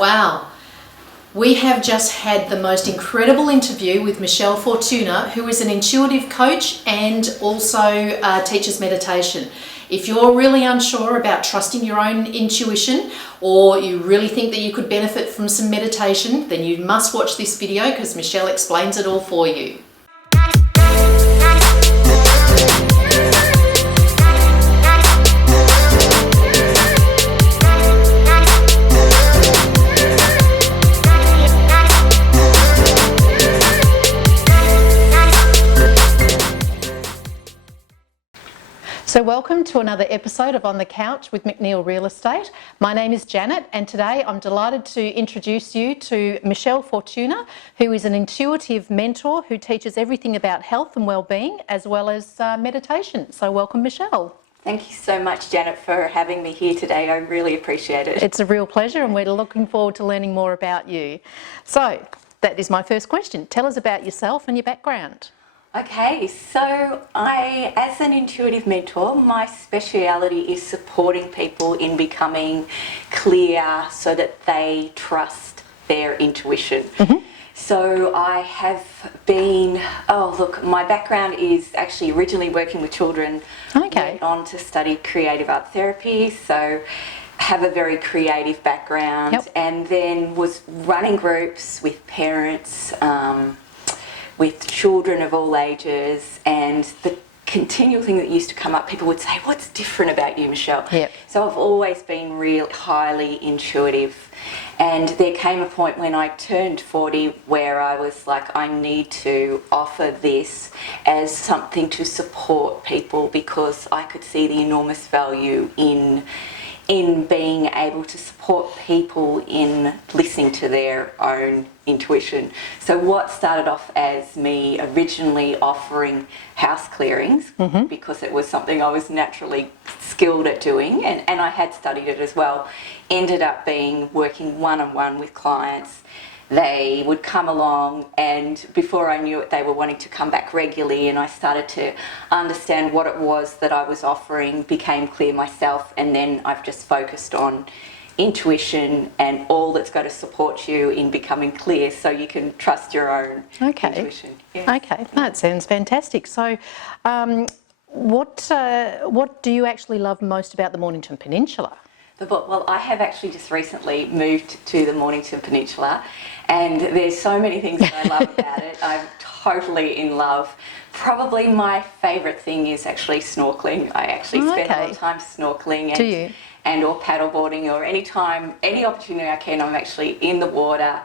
Wow. We have just had the most incredible interview with Michelle Fortuna, who is an intuitive coach and also teaches meditation. If you're really unsure about trusting your own intuition, or you really think that you could benefit from some meditation, then you must watch this video because Michelle explains it all for you. So welcome to another episode of On the Couch with McNeill Real Estate. My name is Janet, and today I'm delighted to introduce you to Michelle Fortuna, who is an intuitive mentor who teaches everything about health and well-being as well as meditation. So welcome, Michelle. Thank you so much, Janet, for having me here today. I really appreciate it. It's a real pleasure, and we're looking forward to learning more about you. So that is my first question. Tell us about yourself and your background. Okay, so as an intuitive mentor, my speciality is supporting people in becoming clear so that they trust their intuition. Mm-hmm. So I have been, my background is actually originally working with children. Okay. Went on to study creative art therapy, so have a very creative background. Yep. And then was running groups with parents, with children of all ages, and the continual thing that used to come up, people would say, "What's different about you, Michelle?" Yep. So I've always been really highly intuitive, and there came a point when I turned 40 where I was like, I need to offer this as something to support people, because I could see the enormous value in being able to support people in listening to their own intuition. So what started off as me originally offering house clearings, mm-hmm. because it was something I was naturally skilled at doing, and I had studied it as well, ended up being working one-on-one with clients. They would come along, and before I knew it, they were wanting to come back regularly, and I started to understand what it was that I was offering, became clear myself, and then I've just focused on intuition and all that's going to support you in becoming clear so you can trust your own intuition. Yes. Okay, that sounds fantastic. So what do you actually love most about the Mornington Peninsula? Well, I have actually just recently moved to the Mornington Peninsula, and there's so many things that I love about it. I'm totally in love. Probably my favourite thing is actually snorkeling. I actually spend a lot of time snorkeling and or paddleboarding, or any opportunity I can, I'm actually in the water.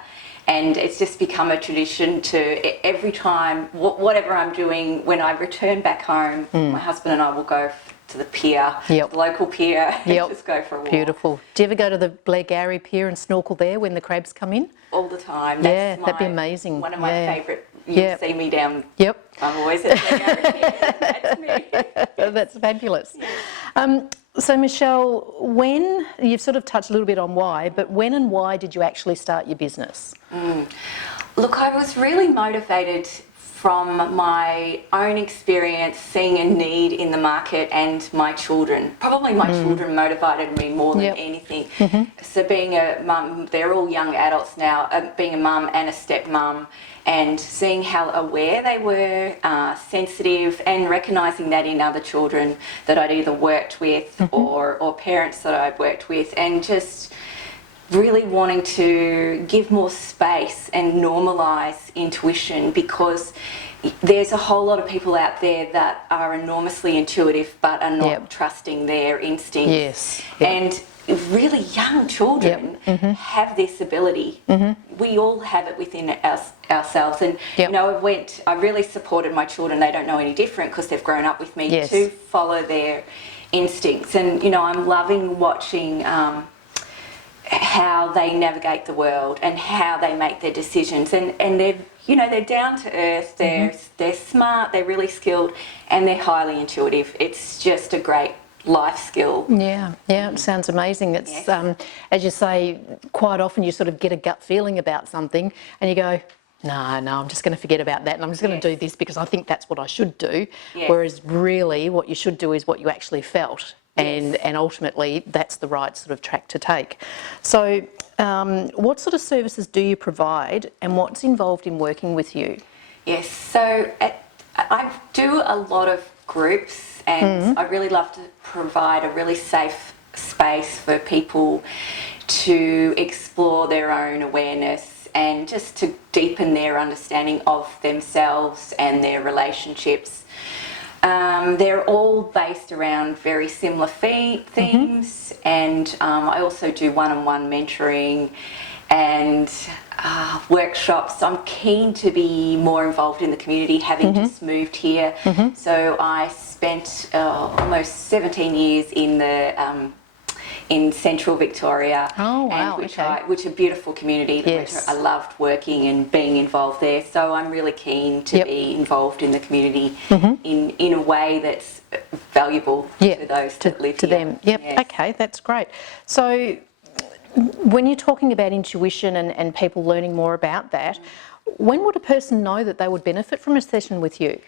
And it's just become a tradition to every time, whatever I'm doing, when I return back home, my husband and I will go to the pier, the local pier, and just go for a walk. Beautiful. Do you ever go to the Blairgowrie Pier and snorkel there when the crabs come in? All the time. That'd be amazing. One of my favourite. You see me down. Yep. I'm always at Blairgowrie Pier. That's me. That's fabulous. So Michelle, when you've sort of touched a little bit on why, but when and why did you actually start your business? Look, I was really motivated from my own experience, seeing a need in the market, and my children. Probably my children motivated me more than anything. Mm-hmm. So being a mum, they're all young adults now, being a mum and a stepmum, and seeing how aware they were, sensitive, and recognising that in other children that I'd either worked with or parents that I'd worked with, and just really wanting to give more space and normalise intuition, because there's a whole lot of people out there that are enormously intuitive but are not trusting their instincts. Yes. And really young children have this ability. We all have it within ourselves. And you know, I really supported my children. They don't know any different because they've grown up with me, to follow their instincts. And you know, I'm loving watching how they navigate the world and how they make their decisions, and they're down to earth, they're smart, they're really skilled, and they're highly intuitive. It's just a great life skill. Yeah, it sounds amazing. It's as you say, quite often you sort of get a gut feeling about something and you go, no, I'm just going to forget about that, and I'm just going to do this because I think that's what I should do. Whereas really what you should do is what you actually felt. and ultimately that's the right sort of track to take. So what sort of services do you provide and what's involved in working with you? Yes, so I do a lot of groups, and I really love to provide a really safe space for people to explore their own awareness and just to deepen their understanding of themselves and their relationships. They're all based around very similar themes, and I also do one-on-one mentoring and workshops. I'm keen to be more involved in the community, having just moved here. So I spent almost 17 years in central Victoria. Oh, wow, and which a beautiful community, which I loved working and being involved there. So I'm really keen to be involved in the community in a way that's valuable to those that live to here. them. Okay, that's great. So when you're talking about intuition and people learning more about that, when would a person know that they would benefit from a session with you?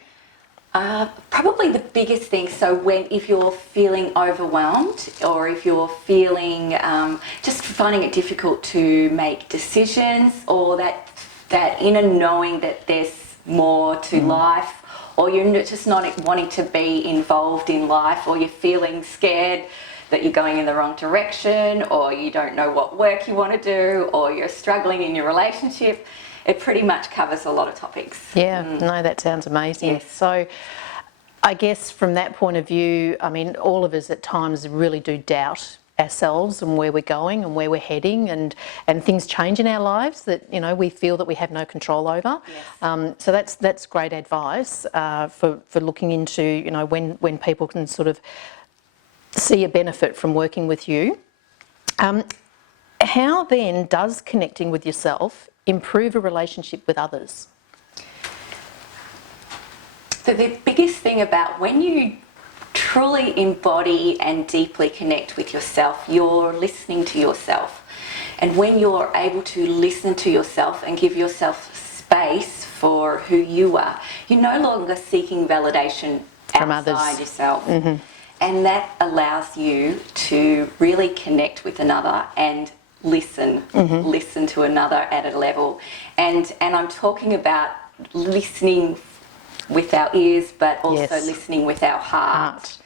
Probably the biggest thing, so if you're feeling overwhelmed, or if you're feeling just finding it difficult to make decisions, or that inner knowing that there's more to life, or you're just not wanting to be involved in life, or you're feeling scared that you're going in the wrong direction, or you don't know what work you want to do, or you're struggling in your relationship. It pretty much covers a lot of topics. Yeah, no, that sounds amazing. Yes. So I guess from that point of view, I mean, all of us at times really do doubt ourselves and where we're going and where we're heading, and things change in our lives that, you know, we feel that we have no control over. Yes. So that's great advice for looking into, you know, when people can sort of see a benefit from working with you. How then does connecting with yourself improve a relationship with others? So the biggest thing about when you truly embody and deeply connect with yourself, you're listening to yourself. And when you're able to listen to yourself and give yourself space for who you are, you're no longer seeking validation From outside others. yourself. And that allows you to really connect with another and listen to another at a level. And I'm talking about listening with our ears, but also listening with our heart.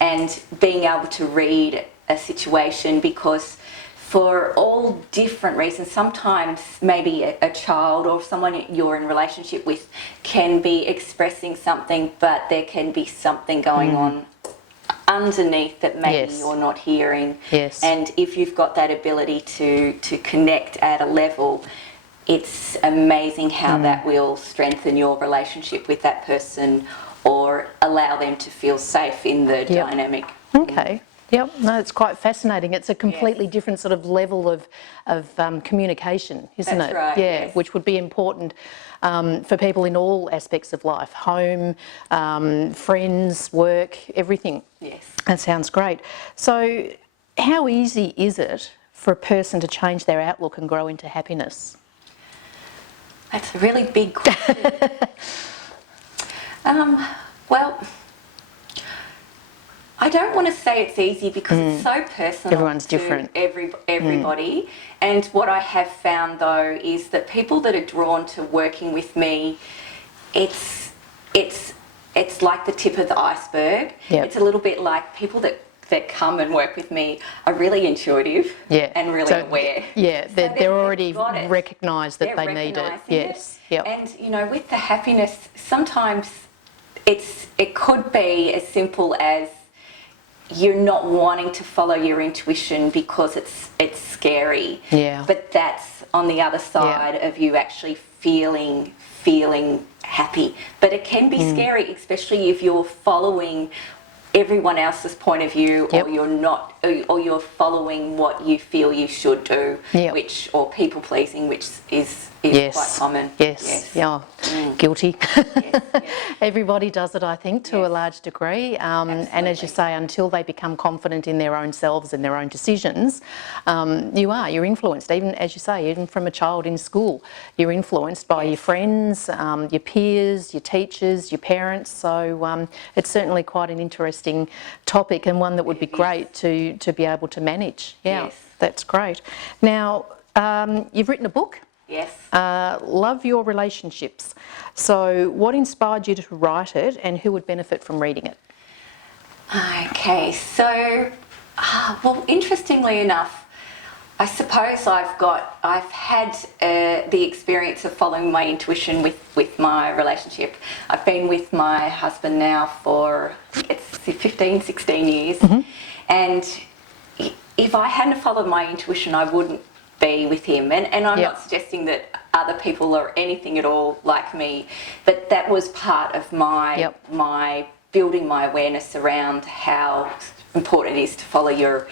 And being able to read a situation, because for all different reasons, sometimes maybe a child or someone you're in a relationship with can be expressing something, but there can be something going on underneath that maybe you're not hearing. And if you've got that ability to connect at a level, it's amazing how that will strengthen your relationship with that person, or allow them to feel safe in the dynamic. Okay. Yep. No, it's quite fascinating. It's a completely different sort of level of communication, isn't That's it? right, yes. Which would be important for people in all aspects of life: home, friends, work, everything. Yes. That sounds great. So, how easy is it for a person to change their outlook and grow into happiness? That's a really big question. Well, I don't want to say it's easy, because it's so personal. Everyone's different. Everybody. And what I have found, though, is that people that are drawn to working with me, it's like the tip of the iceberg. It's a little bit like people that come and work with me are really intuitive and really aware. They're already recognised that they need it. Yes. Yep. And, you know, with the happiness, sometimes it could be as simple as you're not wanting to follow your intuition because it's scary. But that's on the other side of you actually feeling happy. But it can be scary, especially if you're following everyone else's point of view, or you're not, or you're following what you feel you should do, or people pleasing, which is quite common. Guilty. Everybody does it, I think, to a large degree. And as you say, until they become confident in their own selves and their own decisions, you're influenced. Even, as you say, even from a child in school, you're influenced by your friends, your peers, your teachers, your parents. So it's certainly quite an interesting interesting topic, and one that would be great to be able to manage. Yeah, Yes. that's great. Now, you've written a book. Yes. Love Your Relationships. So what inspired you to write it, and who would benefit from reading it? Okay, so, well, interestingly enough, I suppose I've had the experience of following my intuition with my relationship. I've been with my husband now for, it's 15, 16 years. And if I hadn't followed my intuition, I wouldn't be with him. And I'm not suggesting that other people are anything at all like me, but that was part of my my building my awareness around how important it is to follow your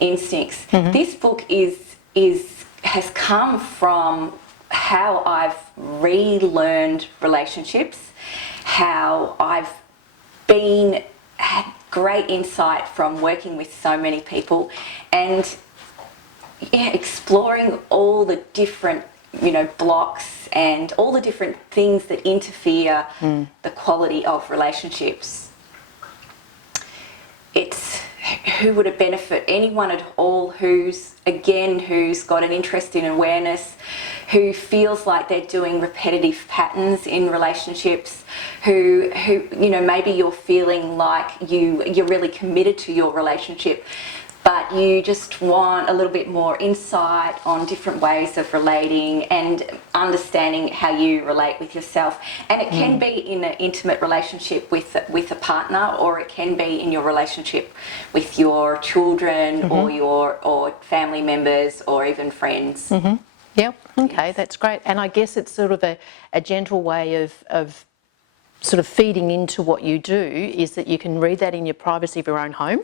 instincts. This book has come from how I've relearned relationships, how I've had great insight from working with so many people, and exploring all the different blocks and all the different things that interfere the quality of relationships. It's who would it benefit? Anyone at all who's got an interest in awareness, who feels like they're doing repetitive patterns in relationships, who maybe you're feeling like you're really committed to your relationship, but you just want a little bit more insight on different ways of relating and understanding how you relate with yourself. And it can be in an intimate relationship with a partner, or it can be in your relationship with your children or family members or even friends. Yep, okay, that's great. And I guess it's sort of a gentle way of sort of feeding into what you do, is that you can read that in your privacy of your own home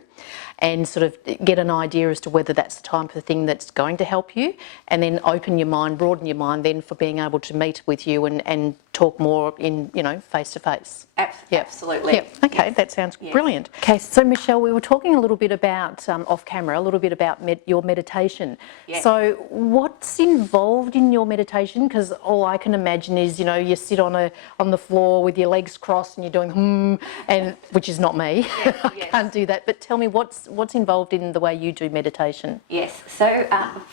and sort of get an idea as to whether that's the type of thing that's going to help you, and then open your mind, broaden your mind then for being able to meet with you and talk more in, face to face. Absolutely. Yep. Okay, that sounds brilliant. Okay, so Michelle, we were talking a little bit about, off camera, a little bit about your meditation. Yes. So what's involved in your meditation? Because all I can imagine is, you sit on the floor with your legs crossed and you're doing and which is not me. I can't do that. But tell me what's involved in the way you do meditation? Yes, so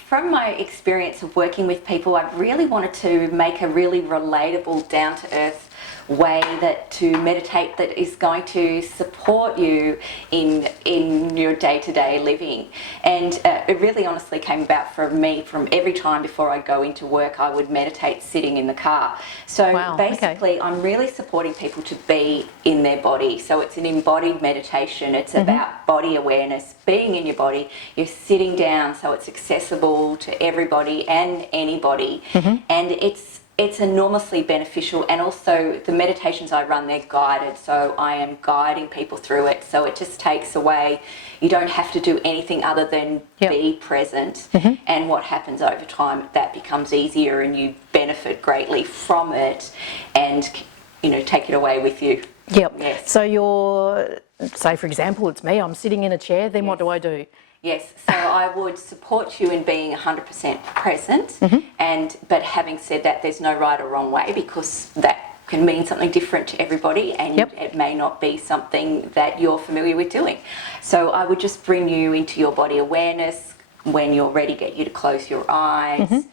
from my experience of working with people, I really wanted to make a really relatable, down-to-earth way to meditate that is going to support you in your day-to-day living. And it really honestly came about for me from every time before I go into work, I would meditate sitting in the car. So basically, I'm really supporting people to be in their body. So it's an embodied meditation. It's about body awareness, being in your body. You're sitting down so it's accessible to everybody and anybody. And it's enormously beneficial, and also the meditations I run, they're guided, so I am guiding people through it. So it just takes away, you don't have to do anything other than be present. And what happens over time, that becomes easier and you benefit greatly from it and, take it away with you. Yes. So say for example, it's me, I'm sitting in a chair, then what do I do? Yes, so I would support you in being 100% present, but having said that, there's no right or wrong way, because that can mean something different to everybody, and it may not be something that you're familiar with doing. So I would just bring you into your body awareness. When you're ready, get you to close your eyes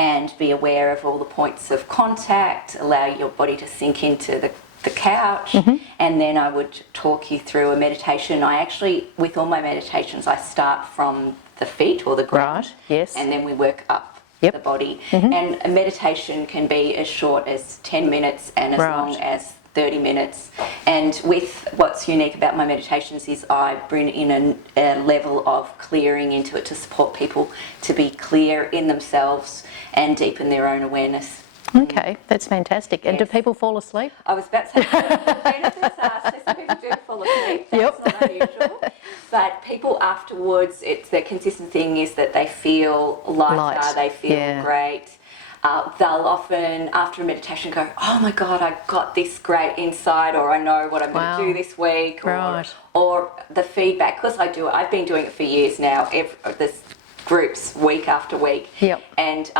and be aware of all the points of contact, allow your body to sink into the couch, and then I would talk you through a meditation. I actually, with all my meditations, I start from the feet or the ground, and then we work up the body. And a meditation can be as short as 10 minutes and as long as 30 minutes. And with what's unique about my meditations is I bring in a level of clearing into it to support people to be clear in themselves and deepen their own awareness. Okay, that's fantastic. And do people fall asleep? I was about to say, the benefits are, some people do fall asleep, that's not unusual. But people afterwards, the consistent thing is that they feel lighter, they feel great. They'll often, after a meditation, go, oh my God, I got this great insight, or I know what I'm going to do this week, or the feedback, because I've been doing it for years now, there's groups week after week. And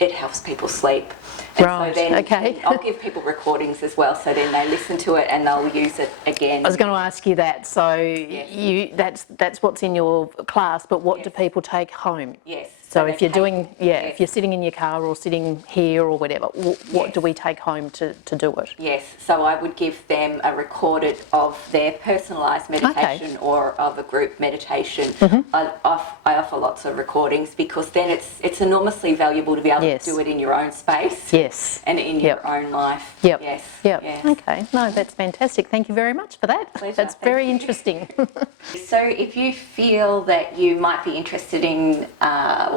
it helps people sleep. And Right, so then okay. I'll give people recordings as well, so then they listen to it and they'll use it again. I was going to ask you that. So Yes. that's what's in your class, but what do Yes. people take home? Yes. So they if you're doing, yes. if you're sitting in your car or sitting here or whatever, what do we take home to do it? Yes, so I would give them a recorded of their personalised meditation or of a group meditation. I offer lots of recordings because then it's enormously valuable to be able to do it in your own space. Yes. And in your own life. Yep. Yes. Yep. Yes. Okay. No, that's fantastic. Thank you very much for that. Pleasure. That's Thank very you. interesting. So if you feel that you might be interested in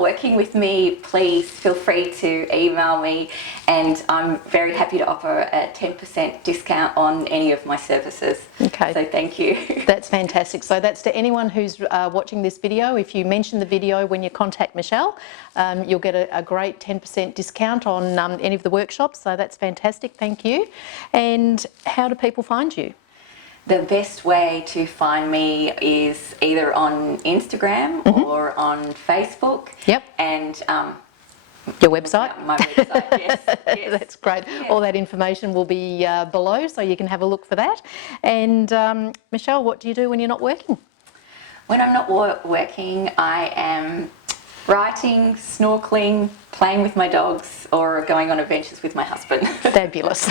working with me, please feel free to email me, and I'm very happy to offer a 10% discount on any of my services. Okay. So thank you. That's fantastic. So that's to anyone who's watching this video. If you mention the video when you contact Michelle, you'll get a great 10% discount on any of the workshops. So that's fantastic. Thank you. And how do people find you? The best way to find me is either on Instagram or on Facebook. Yep. And Your website? my website, yes. Yes. That's great. All that information will be below, so you can have a look for that. And Michelle, what do you do when you're not working? When I'm not working, I am writing, snorkeling, playing with my dogs, or going on adventures with my husband. Fabulous.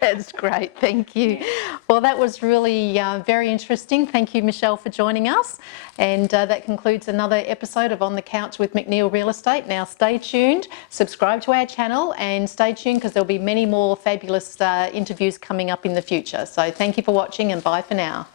That's great. Thank you. Well, that was really very interesting. Thank you, Michelle, for joining us. And that concludes another episode of On the Couch with McNeill Real Estate. Now, stay tuned, subscribe to our channel, and stay tuned because there'll be many more fabulous interviews coming up in the future. So thank you for watching, and bye for now.